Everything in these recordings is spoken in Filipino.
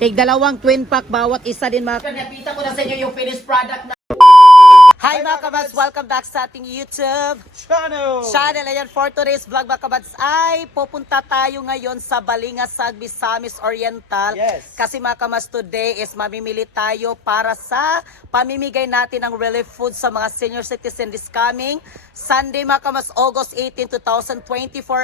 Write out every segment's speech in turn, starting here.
Tig dalawang twin pack bawat isa din mga. Napita ko na sa inyo yung finished product na. Hi mga kabads! Welcome back sa ating YouTube channel. Ayan, for today's vlog mga kabads ay pupunta tayo ngayon sa Balingasag, Misamis Oriental. Yes. Kasi mga kabads, today is mamimili tayo para sa pamimigay natin ng relief food sa mga senior citizen this coming Sunday mga kabads, August 18, 2024.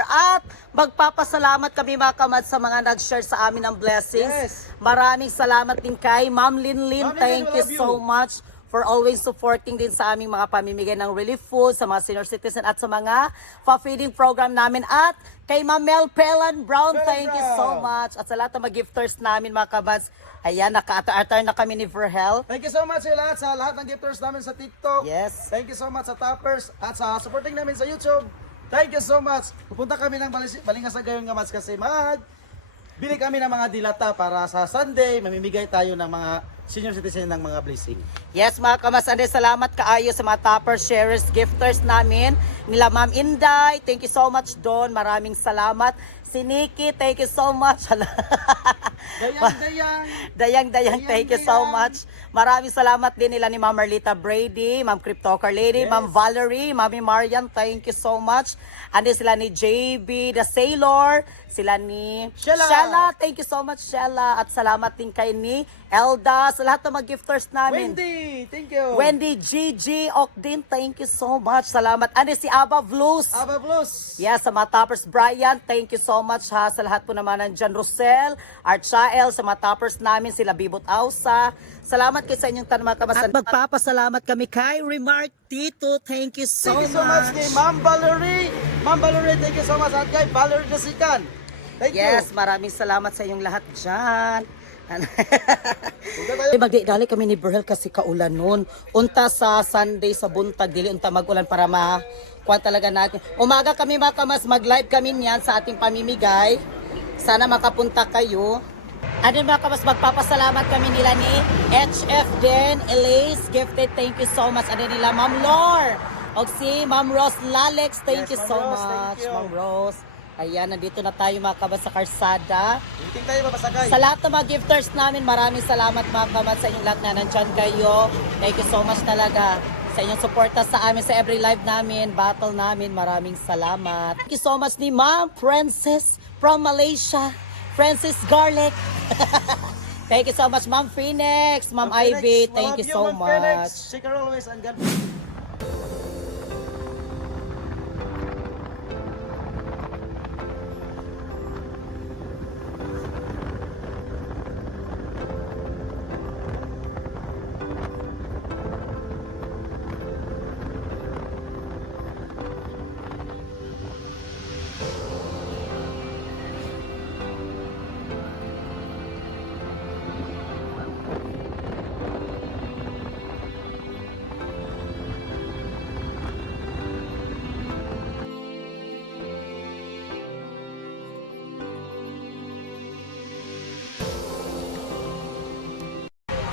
At magpapasalamat kami mga kabads sa mga nag-share sa amin ng blessings. Yes. Maraming salamat din kay Ma'am Linlin. Ma'am Linlin, Thank you we love you. so much for always supporting din sa aming mga pamimigay ng relief food sa mga senior citizen at sa mga pa-feeding program namin. At kay Ma'am Mel Pelan Brown, thank you so much. At sa lahat ng mga gifters namin mga kabads, ayan, naka-atar na kami ni Verhel. Thank you so much sa lahat ng gifters namin sa TikTok. Yes. Thank you so much sa toppers at sa supporting namin sa YouTube. Thank you so much. Pupunta kami ng Balingasag ngayon nga mas kasi bili kami ng mga dilata para sa Sunday mamimigay tayo ng mga senior citizen ng mga blessing. Yes mga kamasande, salamat kaayo sa mga toppers, sharers, gifters namin. Nila Ma'am Inday, thank you so much Don, maraming salamat. Si Nikki, thank you so much. Dayang, thank you so much. Maraming salamat din nila ni Ma'am Marlita Brady, Ma'am Cryptocar Lady, Yes. Ma'am Valerie, Mami Marian, thank you so much. Andi sila ni JB, The Sailor, sila ni Shella. thank you so much Shella. At salamat din kay ni Elda, sa lahat ng mga gifters namin. Wendy, thank you. Wendy, Gigi, Okdin, thank you so much. Salamat. Andi si Aba Blues. Aba Blues. Yes, sa mga toppers, Brian, thank you so much ha. Sa lahat po naman ng Jan Rosel, Archael, sa mga toppers namin, sila Bibot Ausa. Salamat kayo sa inyong tanong mga kamasan. At magpapasalamat kami kay Remark Tito. Thank you so Thank you so much kay Ma'am Valerie. Ma'am Valerie, thank you so much. At kay Valerie Jasican. Thank Yes, you. maraming salamat sa inyong lahat dyan. Punta tayo. Magdidali kami ni Berhel kasi kaulan nun. Unta sa Sunday sa buntag, dili unta magulan para kuha talaga natin. Umaga kami mga kamas, mag-live kami niyan sa ating pamimigay. Sana makapunta kayo. Ano mga kamas, magpapasalamat kami nila ni HF din, Elise, gifted, thank you so much. Ano nila, Ma'am Lor. O si Ma'am Rose Lalex, thank Yes, you Ma'am so Rose, thank much, you. Ma'am Rose. Ayan, nandito na tayo mga kabas sa karsada. Hindi tayo mapasakay. Sa lahat ng mga gifters namin, maraming salamat mga kamat sa inyong lahat na nandyan kayo. Thank you so much talaga sa inyong suporta sa amin sa every live namin, battle namin. Maraming salamat. Thank you so much ni Ma'am Princess from Malaysia, Francis Garlic. Thank you so much Ma'am Phoenix, Ma'am Ivy. Thank you so much. Shake her always and God.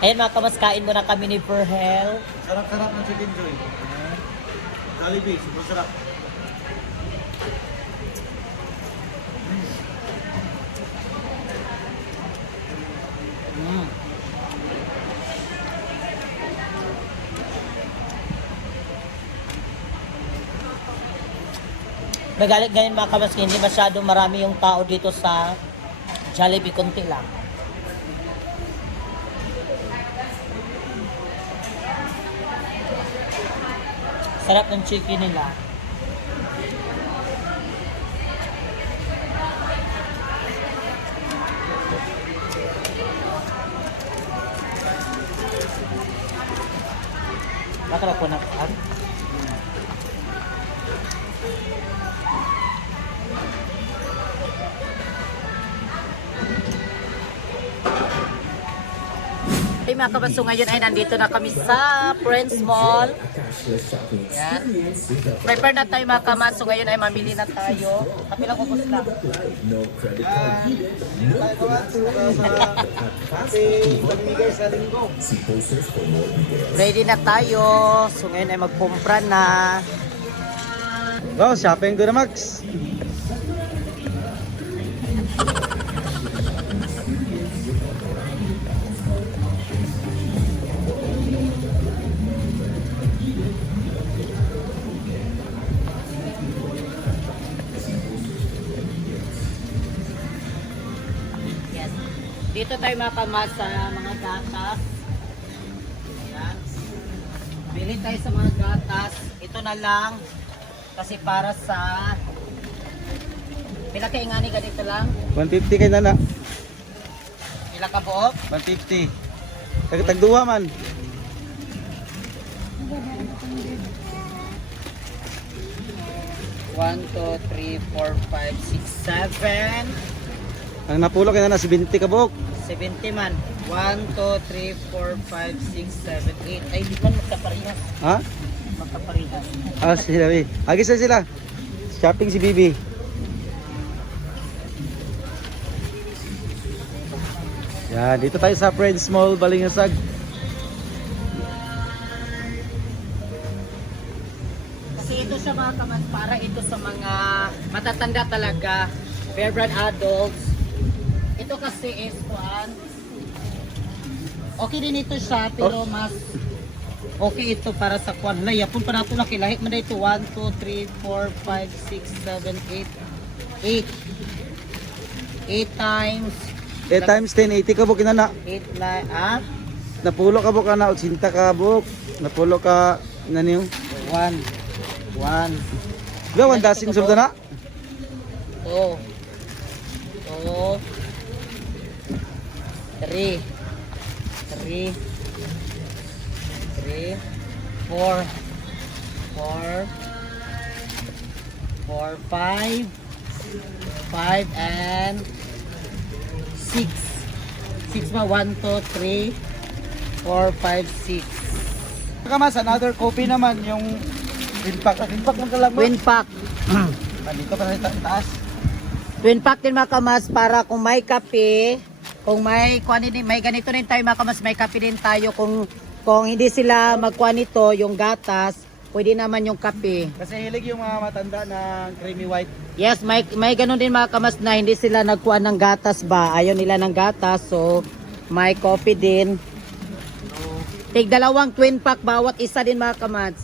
Ayan mga kamas, kain muna kami ni Verhel. Sarap-sarap ng chicken joy. Jollibee, super sarap. Nagalit ngayon mga kamas, hindi masyadong marami yung tao dito sa Jollibee, konti lang. Sarap ng chicken nila. Bakit ako nakaan? Hey mga kabaso, ngayon ay nandito na kami sa Friends Mall. Yan. Prepare na tayo mga kamaso, ngayon ay mamili na tayo. Kapilang ubos lang. Pamimigay sa linggo. Ready na tayo. So ngayon ay magpumpra na. Go, shopping ko na Max. Dito tayo makamas sa mga gatas. Ayan. Bili tayo sa mga gatas. Ito na lang. Kasi para sa... Pila kayo nga ni ganito lang? 150 kay nana. Pila ka buok? 150. Tagduwa man. One, two, three, four, five, six, seven. Ang napulo kay nana 70 ka buok. 70 man. 1, 2, 3, 4, 5, 6, 7, 8. Ay, di man magkaparihas. Ha? Magkaparihas. Ah, sila bi. Agis na sila. Shopping si Bibi. Yan, dito tayo sa Friends Mall, Balingasag. Kasi ito siya mga kaman, para ito sa mga matatanda talaga. Bare brand adults. Ito kasi is one. Okay din ito siya, pero mas okay ito para sa kwan. Hala, yapon pa nato na kilahit man na ito. 1, 2, 3, 4, 5, 6, 7, 8. 8 times 8 times 10, 80 ka buok kinana. 8, 9, ah? Napulo ka buok kana 80 ka buok. Napulo ka naniyo. 1. 1. Gawan dasin sulta na. 2. 2. 3. 3. 3. 4. 4. 4, 5. 5 and 6. 6 ba? 1, 2, 3, 4, 5, 6. Kamas, another copy naman yung Winpack. Winpack lang ka lang mo. Twin pack. Nandito pa sa taas. Twin pack din mga kamas para kung may kape, kung may may ganito rin tayo mga kamas, may kape din tayo. Kung hindi sila magkuha nito, yung gatas, pwede naman yung kape. Kasi hilig yung mga matanda ng creamy white. Yes, may ganun din mga kamas na hindi sila nagkuha ng gatas ba. Ayaw nila ng gatas, so may coffee din. Tig dalawang twin pack bawat isa din mga kamas.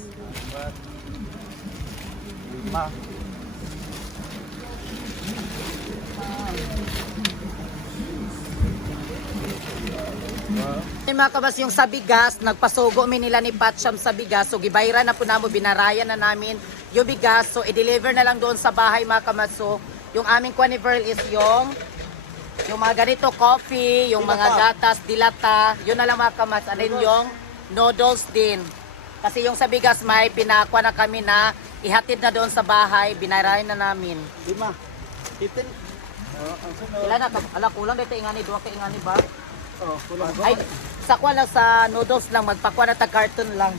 Mga kabas, yung sa bigas, nagpasugo mi nila ni Patsyam sa bigas. So gibayran na po namo, binarayan na namin yung bigas. So i-deliver na lang doon sa bahay mga kabas. So yung aming Quaniverl is yung mga ganito coffee, yung mga gatas, dilata, yun na lang mga kabas. And then yung noodles din. Kasi yung sa bigas may pinakwa na kami na ihatid na doon sa bahay, binarayan na namin. 5. 15. Ilan na? Ala, kulang dito ingani, duwa ka ingani ba? Oh, kulang. Ay, sakwa lang sa noodles lang, magpakwa na tag-carton lang.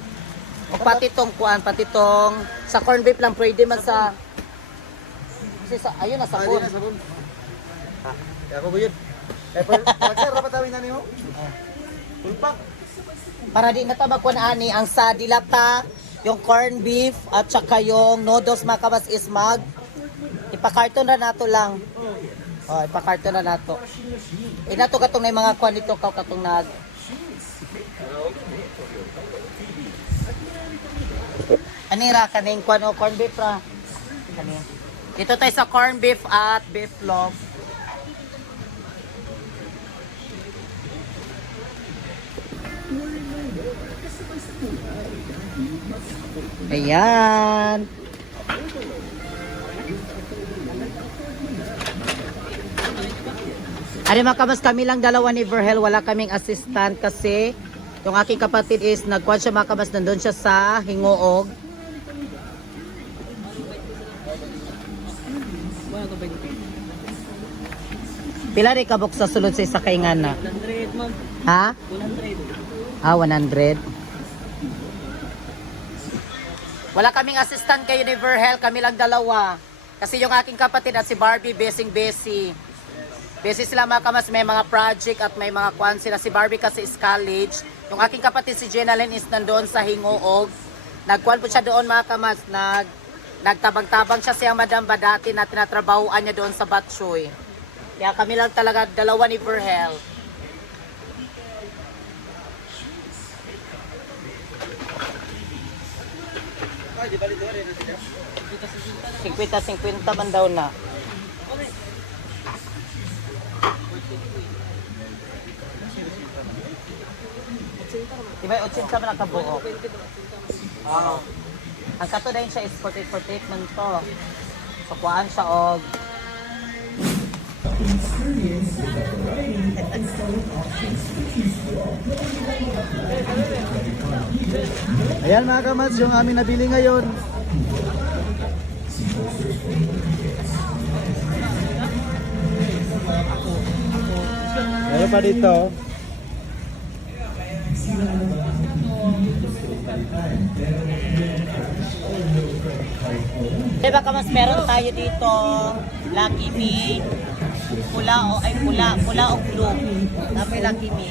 O pati tong kuan, pati tong sa corn beef lang, pwede man sa... Kasi sa, ayun na, sabon. Sabon. Ha, ako ba yun? Eh, pagkara pa tawin na niyo? Winpack. Para di na ito magkuan ani, ang sa dilata, yung corn beef, at saka yung noodles mga kabas is ipakarton na nato lang. Oh, ipakarton na nato. Nato katong may mga kuan dito katong nag Anira kaning kuan o corn beef ra. Kani. Dito tayo sa corn beef at beef loaf. Ayan. Ari mga kabas, kami lang dalawa ni Verhel, wala kaming assistant kasi yung aking kapatid is nagkuhan siya mga kabas, nandun siya sa Hingoog. Pila rin kabok sa sulod sa isa kaingan na? 100 ma'am. Ha? 100. Ah, 100. Wala kaming assistant kayo ni Verhel, kami lang dalawa. Kasi yung aking kapatid at si Barbie, busy. Busy sila mga kamas, may mga project at may mga kwan sila. Si Barbie kasi is college. Yung aking kapatid si Jenalyn is nandoon sa Hingoog. Nagkuhan po siya doon mga kamas, nagtabang-tabang siya siyang madam ba dati na tinatrabahoan niya doon sa Batchoy. Kaya kami lang talaga dalawa ni Verhel. Ay, di bali doon rin. 50-50 man daw na. Diba, 80 man ang kabuok. Oo. Ang kato na yun siya is 48 man to. So, kuhaan siya og Ayan mga kamats, yung aming nabili ngayon. Meron pa dito. Diba ka mas meron tayo dito, Lucky Me, pula o ay pula o blue. Tapos Lucky Me.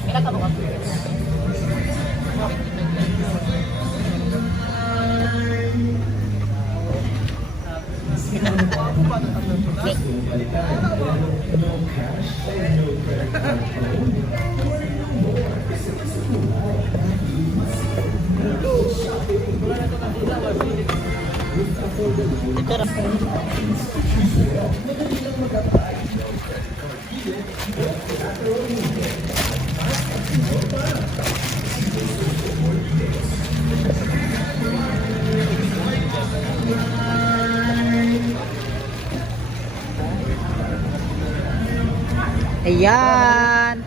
Kailan ka ba? Ito na. Ayan.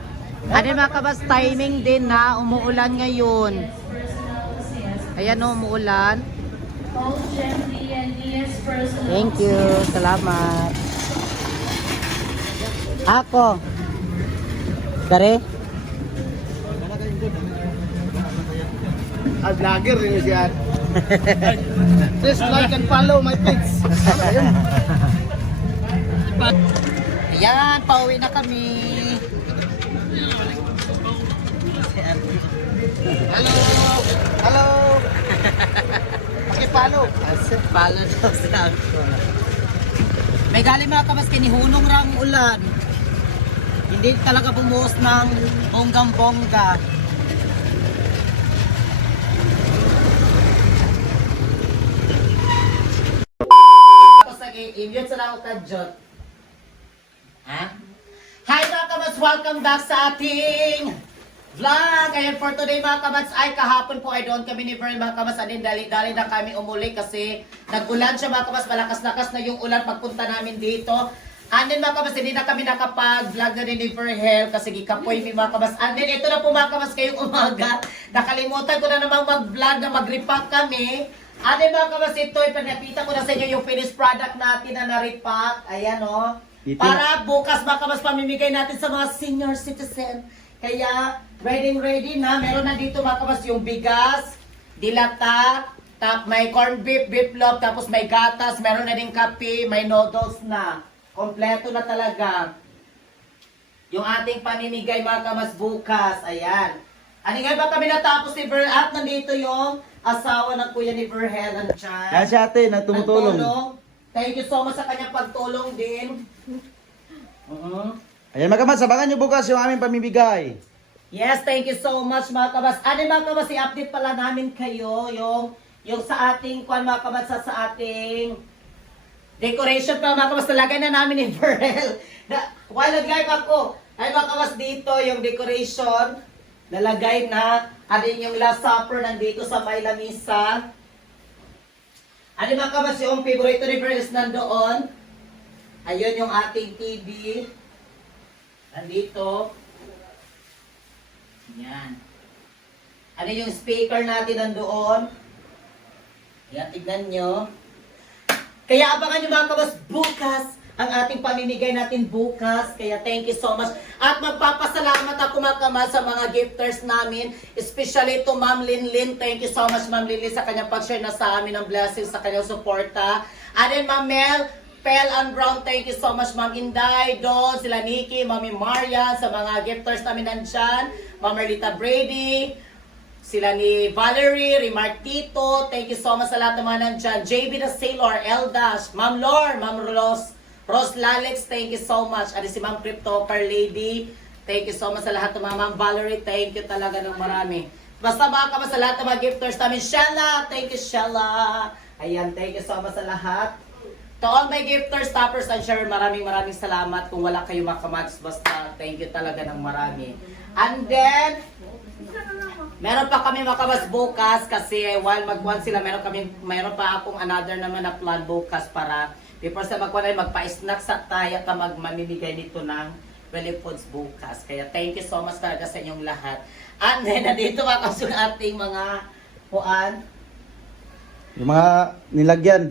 Ano mga kabas, timing din na umuulan ngayon. Ayan o, umuulan. Thank you. Salamat. Ako. Kare? Vlogger rin siya. Please like and follow my page. Ayan, pauwi na kami. Hello! Hello! Pakipalo! Palo daw sa ako. May galing mga kamas kinihunong rang ulan. Hindi talaga bumuhos ng bonggang-bongga. Ako sa i-mute sa lang utadjot. Ha? Hi mga kabats! Welcome back sa ating vlog! Ayan for today mga kabats ay kahapon po ay doon kami ni Vern mga kabats. Adin dali-dali na kami umuli kasi nag-ulan siya mga kabats. Malakas-lakas na yung ulan pagpunta namin dito. And then mga kabats, hindi na kami nakapag-vlog na din ni Verhel kasi gikapoy mi mga kabats. And then ito na po mga kabats kayong umaga. Nakalimutan ko na namang mag-vlog na mag-repack kami. And then mga kabats, ito ipinakita ko na sa inyo yung finished product natin na na-repack. Ayan o. Para bukas baka mas pamimigay natin sa mga senior citizen. Kaya ready na. Meron na dito mga kabas yung bigas, dilata, may corned beef, beef loaf, tapos may gatas, meron na din kape, may noodles na. Kompleto na talaga. Yung ating pamimigay mga kabas bukas. Ayan. Ani nga ba kami natapos ni Ver at nandito yung asawa ng kuya ni Verhel nandiyan. Yan si ate, na tumutulong. Thank you so much sa kanyang pagtulong din. Ayan mga kamats, sabangan nyo bukas yung aming pamimigay. Yes, thank you so much mga kabas. Ano mga kabas, i-update pala namin kayo yung sa ating mga kabas sa ating decoration pa mga kabas. Nalagay na namin ni Verhel. While nag-live ako, ay mga kabas dito yung decoration. Nalagay na. Ano yung last supper nandito sa may lamisa. Ano mga kabas, yung favorite ni Verhel is nandoon. Ayun yung ating TV. Nandito. Yan. Ano yung speaker natin nandoon? Ayan, tignan nyo. Kaya abangan nyo mga kabas bukas ang ating pamimigay natin bukas. Kaya thank you so much. At magpapasalamat ako mga kabas sa mga gifters namin. Especially to Ma'am Linlin. Thank you so much Ma'am Linlin sa kanyang pag-share na sa amin ng blessings, sa kanyang suporta. And then Ma'am Mel, Pel and Brown, thank you so much Ma'am Inday, Don, sila Nikki, Mami Maria, sa mga gifters namin nandyan, Ma'am Merlita Brady, Sila ni Valerie, Rimartito, thank you so much sa lahat ng mga nandyan. JB the Sailor, Eldash, Ma'am Lor, Ma'am Ros Lalix, thank you so much. At si Ma'am Crypto, Per Lady, thank you so much sa lahat ng mga Ma'am Valerie, thank you talaga ng marami. Basta baka sa lahat ng mga gifters namin, Shella, thank you Shella. Ayan, thank you so much sa lahat. To all my gifters, toppers, and share, maraming salamat. Kung wala kayo makamats, basta thank you talaga ng marami. And then, meron pa kami makabas bukas kasi while magkuhan sila, meron pa akong another naman na plan bukas para before sa magkuhan ay magpa-snack sa tayo at mamimigay nito ng Willie Foods bukas. Kaya thank you so much talaga sa inyong lahat. And then, nandito ako sa ating mga kuan. Yung mga nilagyan.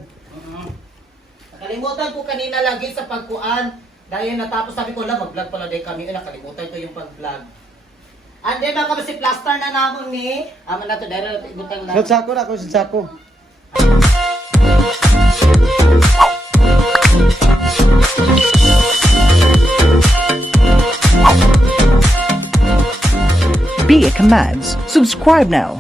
Nakalimutan ko kanina lagi sa pagkuan. Dahil natapos sabi ko lang, mag-vlog pala din kami. Nakalimutan ko yung pag-vlog. And then baka si plaster na namon ni amo na to dahil ibutang na. Sako na ako, sako. Be a Commands. Subscribe now.